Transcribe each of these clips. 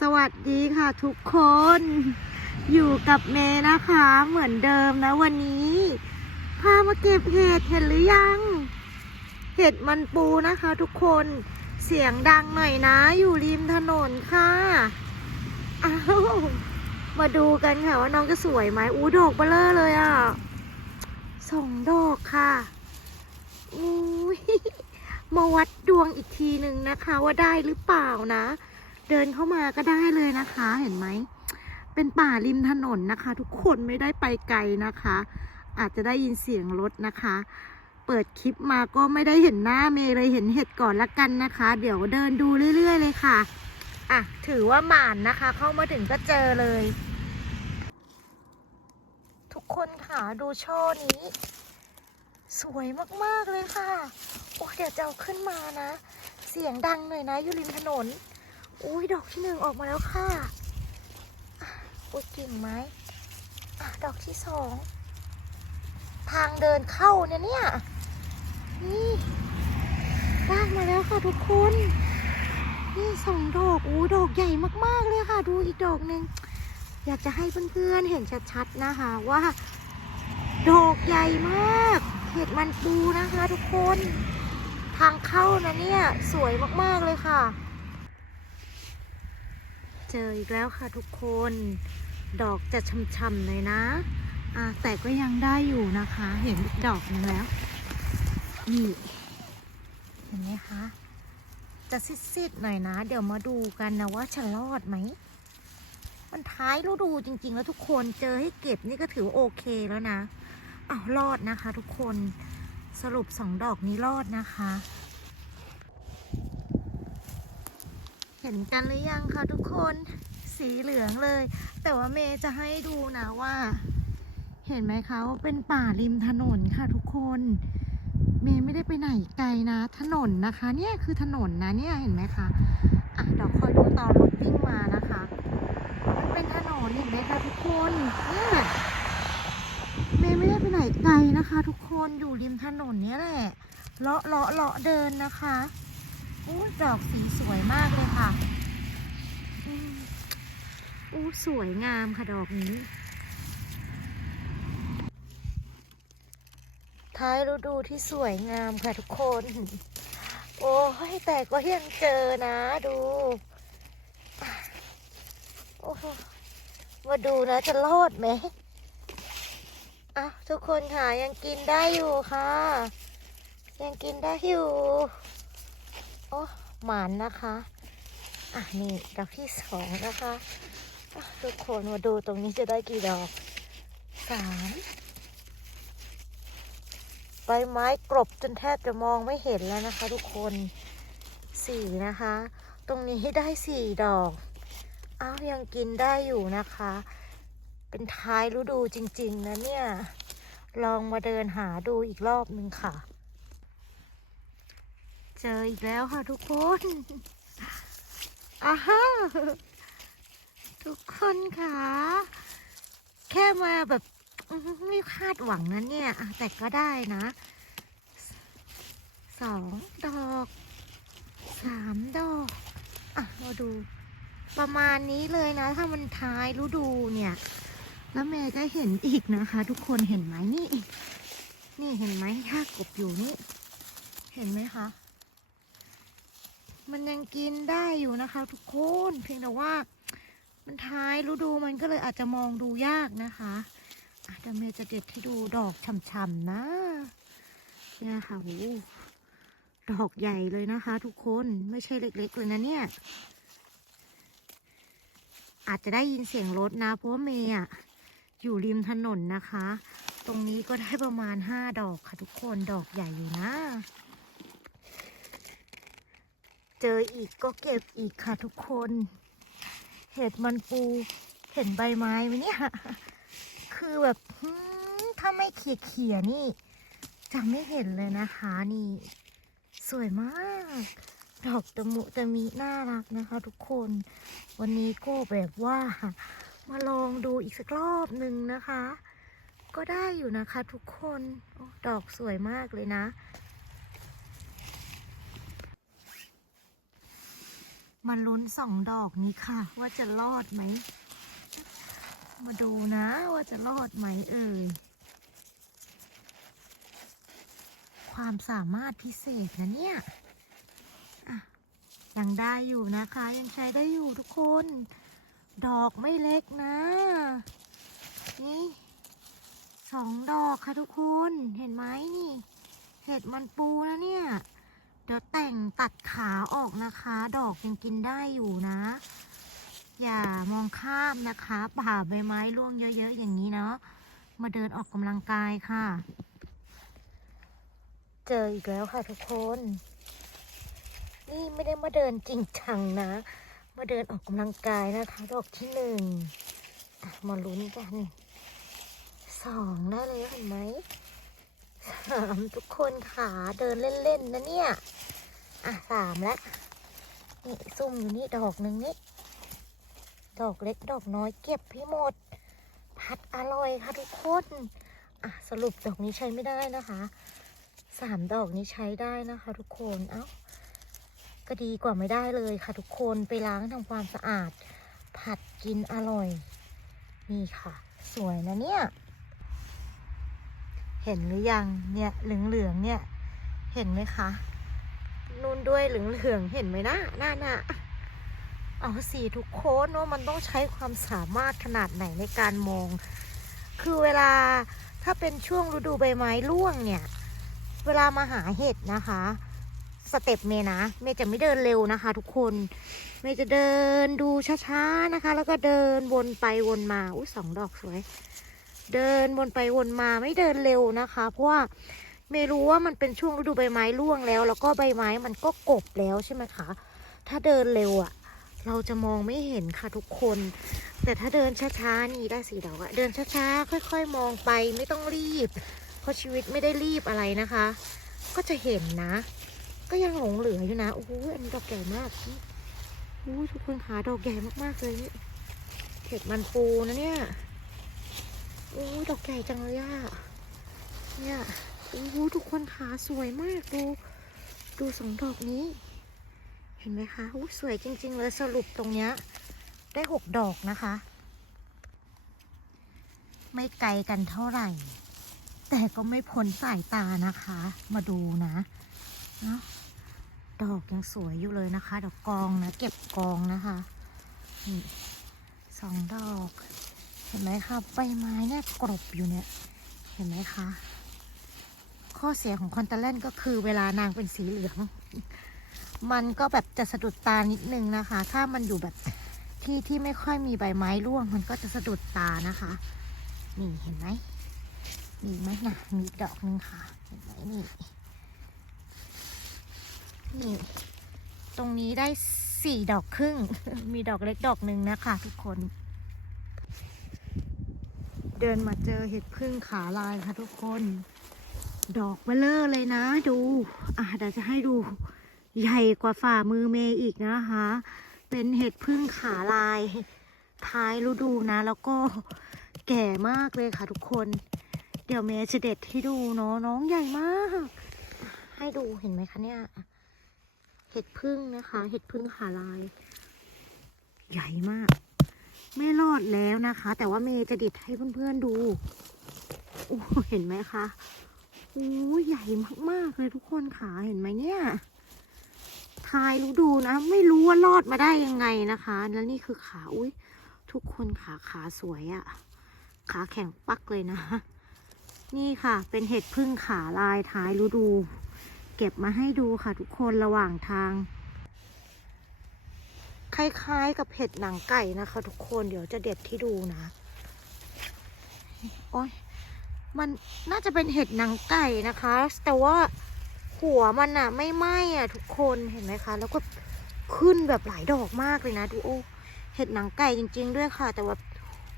สวัสดีค่ะทุกคนอยู่กับเมย์นะคะเหมือนเดิมนะวันนี้พามาเก็บเห็ดเห็นหรือยัง เห็ดมันปูนะคะทุกคนเสียงดังหน่อยนะ อยู่ริมถนนค่ะอ้าวมาดูกันค่ะว่าน้องจะสวยไหมอู้ดอกเบลอเลยอะสองดอกค่ะอุ้มาวัดดวงอีกทีหนึ่งนะคะ ว่าได้หรือเปล่านะ เดินเข้ามาก็ได้เลยนะคะ เห็นไหม เป็นป่าริมถนนนะคะ ทุกคนไม่ได้ไปไกลนะคะ อาจจะได้ยินเสียงรถนะคะ เปิดคลิปมาก็ไม่ได้เห็นหน้าเมย์เลยเห็นเห็ดก่อนละกันนะคะ เดี๋ยวเดินดูเรื่อย ๆ เลยค่ะ อะ ถือว่าหมานนะคะ เข้ามาถึงก็เจอเลย ทุกคนค่ะดูช่อนี้ สวยมากๆเลยค่ะ โอ้เดี๋ยวจะเอาขึ้นมานะ เสียงดังหน่อยนะอยู่ริมถนน อุ้ยดอกที่หนึ่งออกมาแล้วค่ะอุ้ยกิ่งไม้ดอกที่สองทางเดินเข้าเนี่ยเนี่ยนี่ลากมาแล้วค่ะทุกคน นี่สองดอกอู้ดอกใหญ่มากๆเลยค่ะ ดูอีกดอกหนึ่งอยากจะให้เพื่อนๆเห็นชัดๆนะคะว่า ดอกใหญ่มาก เห็ดมันปูนะคะ ทุกคน ทางเข้านะเนี่ย สวยมากๆเลยค่ะ เจออีกแล้วค่ะทุกคน ดอกจะช่ำๆเลยนะอ่าแต่ก็ยังได้อยู่นะคะ เห็นดอกนึงแล้ว นี่ เห็นไหมคะ จะซิดๆหน่อยนะ เดี๋ยวมาดูกันนะว่าจะรอดไหม มันท้ายฤดูจริง ๆ แล้วทุกคนเจอให้เก็บนี่ก็ถือโอเคแล้วนะอ้าวรอดนะคะ ทุกคนสรุปสองดอกนี้รอดนะคะ ห็นกันหรือยังคะทุกคนสีเหลืองเลย แต่ว่าเมย์จะให้ดูนะว่า เห็นไหมคะว่าเป็นป่าริมถนนค่ะทุกคน เมย์ไม่ได้ไปไหนไกลนะ ถนนนะคะ เนี่ยคือถนนนะเนี่ยเห็นไหมคะอะเดี๋ยวคอยดูตอนรถวิ่งมานะคะมันเป็นถนนเห็นไหมคะทุกคนเนี่ยเมย์ไม่ได้ไปไหนไกลนะคะ ทุกคนอยู่ริมถนนเนี้ยแหละเลาะเลาะเลาะเดินนะคะ อู้ดอกสีสวยมากเลยค่ะอู้สวยงามค่ะดอกนี้ ท้ายฤดูที่สวยงามค่ะทุกคน โอ้ยแต่ก็ยังเจอนะดูโอ้มาดูนะจะรอดไหมอะทุกคนค่ะยังกินได้อยู่ค่ะ ยังกินได้อยู่ โอ้หมานนะคะ อะนี่ดอกที่สองนะคะทุกคนมาดูตรงนี้จะได้กี่ดอกสามใบไม้กรบจนแทบจะมองไม่เห็นแล้วนะคะ ทุกคนสี่นะคะ ตรงนี้ได้สี่ดอกอ้าวยังกินได้อยู่นะคะ เป็นท้ายฤดูจริง ๆ นะเนี่ย ลองมาเดินหาดูอีกรอบนึงค่ะ เจออีกแล้วค่ะทุกคนอาฮะทุกคนค่ะ แค่มาแบบไม่คาดหวังนะเนี่ย แต่ก็ได้นะ สองดอก สามดอก อะมาดู ประมาณนี้เลยนะ ถ้ามันท้ายฤดูเนี่ย แล้วเมย์ก็เห็นอีกนะคะ ทุกคนเห็นไหมนี่ นี่เห็นไหมถ้ากบอยู่นี่ เห็นไหมคะ มันยังกินได้อยู่นะคะ ทุกคนเพียงแต่ว่า มันท้ายฤดูมันก็เลยอาจจะมองดูยากนะคะอาจจะเมจะเด็ดให้ดูดอกฉ่ำๆนะเนี่ยค่ะโหดอกใหญ่เลยนะคะ ทุกคนไม่ใช่เล็กๆเลยนะเนี่ย อาจจะได้ยินเสียงรถนะเพราะว่าเมย์อะอยู่ริมถนนนะคะ ตรงนี้ก็ได้ประมาณห้าดอกค่ะทุกคนดอกใหญ่อยู่นะ เจออีกก็เก็บอีกค่ะทุกคน เห็ดมันปูเห็นใบไม้ไหมเนี่ยคือแบบถ้าไม่เขี่ยเขี่ยๆนี่จะไม่เห็นเลยนะคะนี่ สวยมาก ดอกตะมุตะมิน่ารักนะคะ ทุกคน วันนี้ก็แบบว่า มาลองดูอีกสักรอบหนึ่งนะคะ ก็ได้อยู่นะคะ ทุกคนอดอกสวยมากเลยนะ มาลุ้นสองดอกนี้ค่ะ ว่าจะรอดไหม มาดูนะว่าจะรอดไหมเอ่ย ความสามารถพิเศษนะเนี่ยยังได้อยู่นะคะ ยังใช้ได้อยู่ทุกคน ดอกไม่เล็กนะ นี่สองดอกค่ะทุกคน เห็นไหมนี่ เห็ดมันปูนะเนี่ย ดี๋ยวแต่งตัดขาออกนะคะ ดอกยังกินได้อยู่นะ อย่ามองข้ามนะคะป่าใบไม้ร่วงเยอะๆอย่างนี้เนาะมาเดินออกกำลังกายค่ะ เจออีกแล้วค่ะทุกคน นี่ไม่ได้มาเดินจริงจังนะ มาเดินออกกำลังกายนะคะ ดอกที่หนึ่งมาลุ้นกันสองได้เลยเห็นไหม สามทุกคนขาเดินเล่นๆนะเนี่ย อะสามแล้วนี่ซุ่มอยู่นี่ดอกหนึ่งนี่ ดอกเล็กดอกน้อยเก็บพี่หมด พัดอร่อยค่ะทุกคน อะสรุปดอกนี้ใช้ไม่ได้นะคะสามดอกนี้ใช้ได้นะคะ ทุกคนเอ้าก็ดีกว่าไม่ได้เลยค่ะทุกคนไปล้างทำความสะอาด ผัดกินอร่อย นี่ค่ะ สวยนะเนี่ย เห็นหรือยังเนี่ยเหลืองๆเนี่ย เห็นไหมคะนูนด้วยเหลืองๆเห็นไหมนะหน่าน่ะเอาสีทุกโค้ดว่ามันต้องใช้ความสามารถขนาดไหนในการมอง คือเวลาถ้าเป็นช่วงฤดูใบไม้ร่วงเนี่ย เวลามาหาเห็ดนะคะสเต็ปเมนะ เมย์จะไม่เดินเร็วนะคะ ทุกคน เมย์จะเดินดูช้าๆนะคะ แล้วก็เดินวนไปวนมา อุ้ยสองดอกสวย เดินวนไปวนมาไม่เดินเร็วนะคะ เพราะว่าเมย์รู้ว่ามันเป็นช่วงฤดูใบไม้ร่วงแล้ว แล้วก็ใบไม้มันก็กบแล้วใช่ไหมคะ ถ้าเดินเร็วอะ่ะ เราจะมองไม่เห็นค่ะทุกคน แต่ถ้าเดินช้าๆนี่ได้สีดอกอะเดินช้าๆค่อย ๆ มองไปไม่ต้องรีบ เพราะชีวิตไม่ได้รีบอะไรนะคะ ก็จะเห็นนะ ก็ยังหลงเหลืออยู่นะโอ้โหอันนี้ดอกใหญ่มากโอ้ทุกคนขาดอกใหญ่มากๆเลยเห็ดมันปูนะเนี่ย โอ้ดอกใหญ่จังเลยอะเนี่ยโอ้ทุกคนขาสวยมากดู ดูสองดอกนี้ เห็นไหมคะโอ้สวยจริง ๆ เลยสรุปตรงเนี้ย ได้หกดอกนะคะ ไม่ไกลกันเท่าไหร่ แต่ก็ไม่พ้นสายตานะคะ มาดูนะเนาะดอกยังสวยอยู่เลยนะคะ ดอกกองนะ เก็บกองนะคะสองดอก เห็นไหมคะใบไม้เนี่ยกรบอยู่เนี่ย เห็นไหมคะ ข้อเสียของคอนเตลเลนก็คือเวลานางเป็นสีเหลือง มันก็แบบจะสะดุดตานิดนึงนะคะ ถ้ามันอยู่แบบที่ที่ไม่ค่อยมีใบไม้ร่วง มันก็จะสะดุดตานะคะ นี่เห็นไหมมีไหมนะมีดอกหนึงค่ะ เห็นไหมนี่ นี่ ตรงนี้ได้สี่ดอกครึ่ง มีดอกเล็กดอกหนึ่งนะคะทุกคน เดินมาเจอเห็ดพึ่งขาลายค่ะทุกคน ดอกเบลเลอร์เลยนะ ดู อะเดี๋ยวจะให้ดูใหญ่กว่าฝ่ามือเมย์อีกนะคะ เป็นเห็ดพึ่งขาลายท้ายฤดูนะ แล้วก็แก่มากเลยค่ะทุกคน เดี๋ยวเมย์จะเด็ดให้ดูเนาะน้องใหญ่มาก ให้ดูเห็นไหมคะเนี่ย เห็ดพึ่งนะคะ เห็ดพึ่งขาลาย ใหญ่มาก ไม่รอดแล้วนะคะ แต่ว่าเมย์จะเด็ดให้เพื่อนๆดูโอ้เห็นไหมคะโอ้ใหญ่มากๆเลยทุกคนขาเห็นไหมเนี่ยทายรู้ดูนะ ไม่รู้ว่ารอดมาได้ยังไงนะคะ แล้วนี่คือขาอุ้ยทุกคนขาขาสวยอะขาแข็งปักเลยนะ นี่ค่ะ เป็นเห็ดพึ่งขาลายท้ายฤดู เก็บมาให้ดูค่ะทุกคนระหว่างทาง ล้ายๆกับเห็ดหนังไก่นะคะ ทุกคนเดี๋ยวจะเด็ดที่ดูนะโอ้ยมันน่าจะเป็นเห็ดหนังไก่นะคะ แต่ว่าหัวมันอะไม่ไหม้อะทุกคนเห็นไหมคะ แล้วก็ขึ้นแบบหลายดอกมากเลยนะดูโอ้เห็ดหนังไก่จริง ๆ ด้วยค่ะ แต่ว่า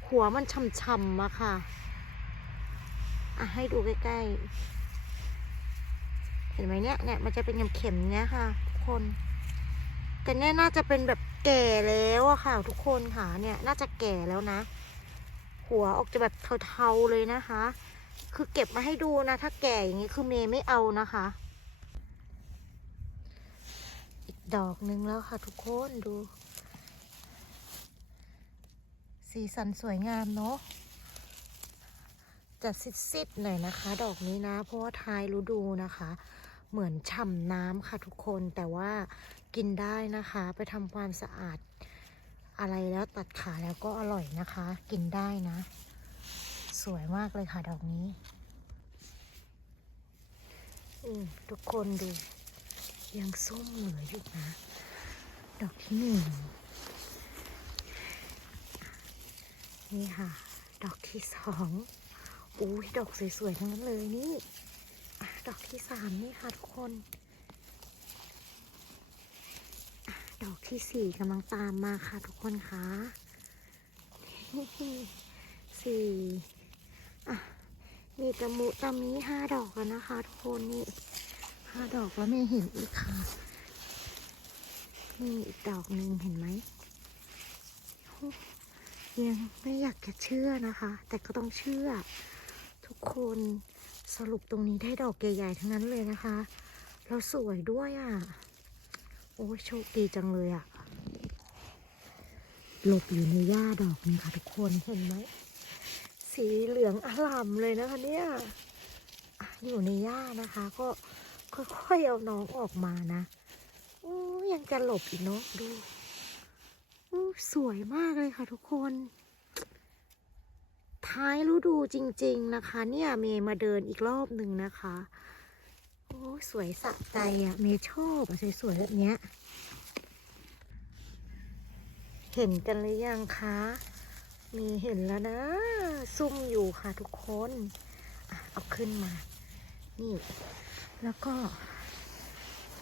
หัวมันช่ำๆอะค่ะอะให้ดูใกล้ๆเห็นไหมเนี่ยเนี่ยมันจะเป็นเข็มๆเนี้ยค่ะ ทุกคน แต่เนี่ยน่าจะเป็นแบบแก่แล้วอะค่ะ ทุกคนค่ะเนี่ย น่าจะแก่แล้วนะ หัวออกจะแบบเทาๆเลยนะคะ คือเก็บมาให้ดูนะ ถ้าแก่อย่างนี้คือเมย์ไม่เอานะคะ อีกดอกหนึ่งแล้วค่ะ ทุกคนดู สีสันสวยงามเนาะจะซิดๆหน่อยนะคะ ดอกนี้นะ เพราะว่าทายฤดูนะคะ เหมือนฉ่ำน้ำค่ะทุกคนแต่ว่า กินได้นะคะ ไปทำความสะอาด อะไรแล้วตัดขาแล้วก็อร่อยนะคะ กินได้นะ สวยมากเลยค่ะดอกนี้ อืมทุกคนดู ยังส้มเหลืออยู่นะ ดอกที่หนึ่งนี่ค่ะ ดอกที่สองอุ้ยดอกสวยๆทั้งนั้นเลยนี่ ดอกที่สามนี่ค่ะทุกคนอะ ดอกที่สี่กำลังตามมาค่ะ ทุกคนคะสี่อะ มีตะมุตะมีห้าดอกแล้วนะคะ ทุกคนนี่ห้าดอกแล้วไม่เห็นอีกค่ะ นี่อีกดอกหนึ่งเห็นไหมยังไม่อยากจะเชื่อนะคะ แต่ก็ต้องเชื่อ ทุกคนสรุปตรงนี้ได้ดอกใหญ่ๆทั้งนั้นเลยนะคะแล้วสวยด้วยอะ่ะ โอ้โชคดีจังเลยอะหลบอยู่ในหญ้าดอกนึงค่ะทุกคนเห็นไหมสีเหลืองอลามเลยนะคะเนี่ยอยู่ในหญ้านะคะ ก็ค่อยๆเอาน้องออกมานะยังจะหลบอีกเนาะดูสวยมากเลยค่ะทุกคน ท้ายฤดูจริง ๆนะคะ เนี่ยเมย์มาเดินอีกรอบหนึ่งนะคะ โอ้สวยสะใจอะเมย์ชอบอะสวยๆแบบเนี้ย เห็นกันหรือยังคะ มีเห็นแล้วนะ ซุ่มอยู่ค่ะทุกคนอเอาขึ้นมา นี่ แล้วก็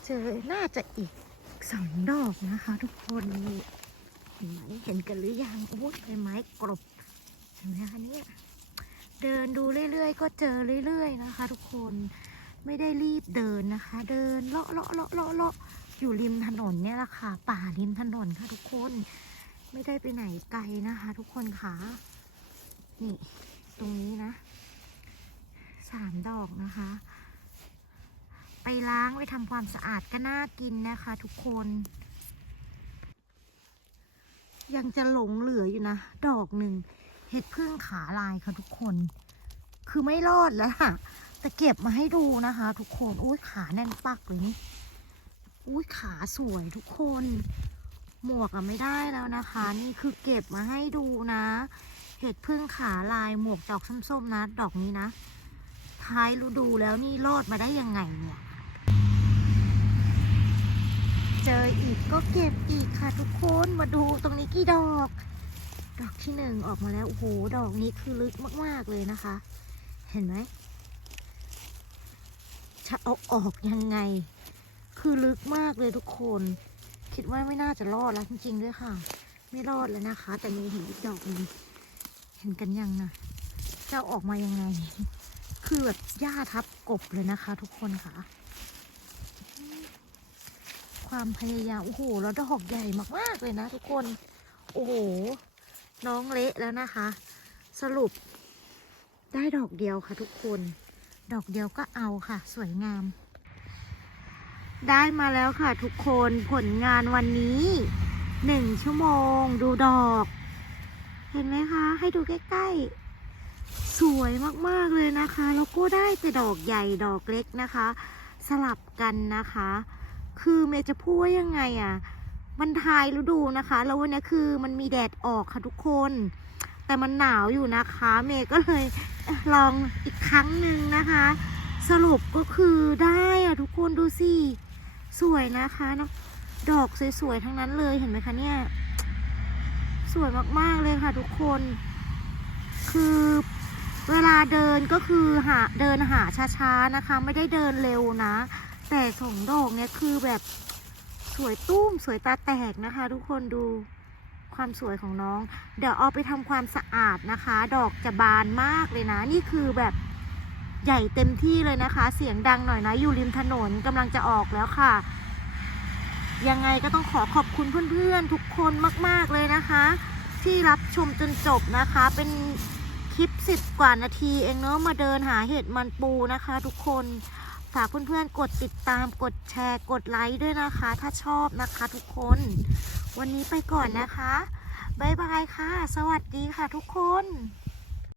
เจอน่าจะอีกสองดอกนะคะ ทุกคนนี่เห็นไหมเห็นกันหรือยังโอ้ยใบไม้กรบเห็นไหมคะเนี่ยเดินดูเรื่อยๆ ก็เจอเรื่อยๆนะคะ ทุกคน ไม่ได้รีบเดินนะคะ เดินเลาะเลาะเลาะเลาะเลาะอยู่ริมถนนเนี่ยแหละค่ะ ป่าริมถนนค่ะทุกคน ไม่ได้ไปไหนไกลนะคะ ทุกคนค่ะ นี่ ตรงนี้นะสามดอกนะคะ ไปล้างไปทำความสะอาดก็น่ากินนะคะ ทุกคน ยังจะหลงเหลืออยู่นะ ดอกหนึ่งเห็ดพึ่งขาลายค่ะทุกคน คือไม่รอดแล้วอะ แต่เก็บมาให้ดูนะคะ ทุกคนอุ้ยขาแน่นปักเลยนี่อุ้ยขาสวยทุกคน หมวกอะไม่ได้แล้วนะคะ นี่คือเก็บมาให้ดูนะ เห็ดพึ่งขาลายหมวกดอกส้มๆนะ ดอกนี้นะ ท้ายฤดูแล้วนี่รอดมาได้ยังไงเนี่ย เจออีกก็เก็บอีกค่ะทุกคนมาดูตรงนี้กี่ดอก ดอกที่หนึ่งออกมาแล้วโอ้โหดอกนี้คือลึกมากๆเลยนะคะ เห็นไหม จะเอาออกยังไง คือลึกมากเลยทุกคน คิดว่าไม่น่าจะรอดแล้วจริงๆด้วยค่ะ ไม่รอดแล้วนะคะ แต่มีเห็นอีกดอกนึงเห็นกันยังนะจะอออกมายังไง คือแบบหญ้าทับกบเลยนะคะ ทุกคนค่ะ ความพยายามโอ้โหแล้วดอกใหญ่มากๆเลยนะ ทุกคน โอ้โหน้องเละแล้วนะคะ สรุปได้ดอกเดียวค่ะทุกคน ดอกเดียวก็เอาค่ะ สวยงาม ได้มาแล้วค่ะทุกคนผลงานวันนี้หนึ่งชั่วโมง ดูดอก เห็นไหมคะ ให้ดูใกล้ๆ สวยมากๆเลยนะคะ แล้วก็ได้แต่ดอกใหญ่ดอกเล็กนะคะ สลับกันนะคะ คือเมย์จะพูดว่ายังไงอะ่ะมันทายฤดูนะคะ แล้ววันนี้คือมันมีแดดออกค่ะทุกคน แต่มันหนาวอยู่นะคะ เมย์ก็เลย ลองอีกครั้งหนึ่งนะคะ สรุปก็คือได้อะทุกคนดูสิ สวยนะคะเนาะดอกสวยๆทั้งนั้นเลยเห็นไหมคะเนี่ย สวยมากๆเลยค่ะทุกคน คือเวลาเดินก็คือหาเดินหาช้าๆนะคะ ไม่ได้เดินเร็วนะ แต่สองดอกเนี่ยคือแบบสวยตุ้มสวยตาแตกนะคะ ทุกคนดู ความสวยของน้อง เดี๋ยวเอาไปทำความสะอาดนะคะ ดอกจะบานมากเลยนะ นี่คือแบบใหญ่เต็มที่เลยนะคะ เสียงดังหน่อยนะอยู่ริมถนนกำลังจะออกแล้วค่ะ ยังไงก็ต้องขอขอบคุณเพื่อนๆ ทุกคนมากๆเลยนะคะ ที่รับชมจนจบนะคะ เป็นคลิปสิบกว่านาทีเองเนาะมาเดินหาเห็ดมันปูนะคะ ทุกคน ฝากเพื่อนๆกดติดตามกดแชร์กดไลค์ด้วยนะคะ ถ้าชอบนะคะทุกคน วันนี้ไปก่อนนะคะ บ๊ายบายค่ะ สวัสดีค่ะทุกคน